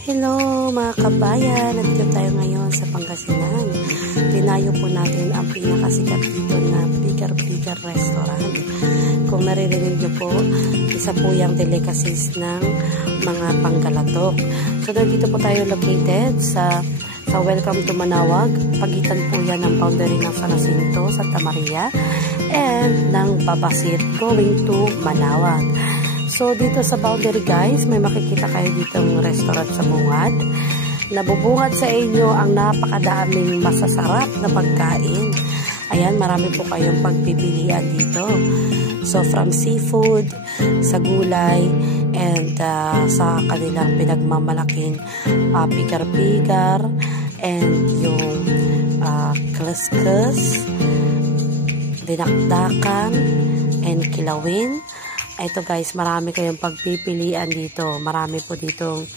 Hello mga kabayan, nandito tayo ngayon sa Pangasinan. Tinayo po natin ang pinakasikat dito na Pigar Restaurant. Kung naririnig nyo po, isa po yung delicacies ng mga Panggalatok. So nandito po tayo located sa Welcome to Manaoag. Pagitan po yan ng boundary ng San Jacinto, Santa Maria, and ng Babasit going to Manaoag. So, dito sa boundary guys, may makikita kayo ditong restaurant sa bungad. Nabubungad sa inyo ang napakadaming masasarap na pagkain. Ayan, marami po kayong pagpipilian dito. So, from seafood, sa gulay, and sa kanilang pinagmamalaking pigar-pigar, and yung kles-kles, dinakdakan, and kilawin. Ito guys, marami kayong pagpipilian dito. Marami po ditong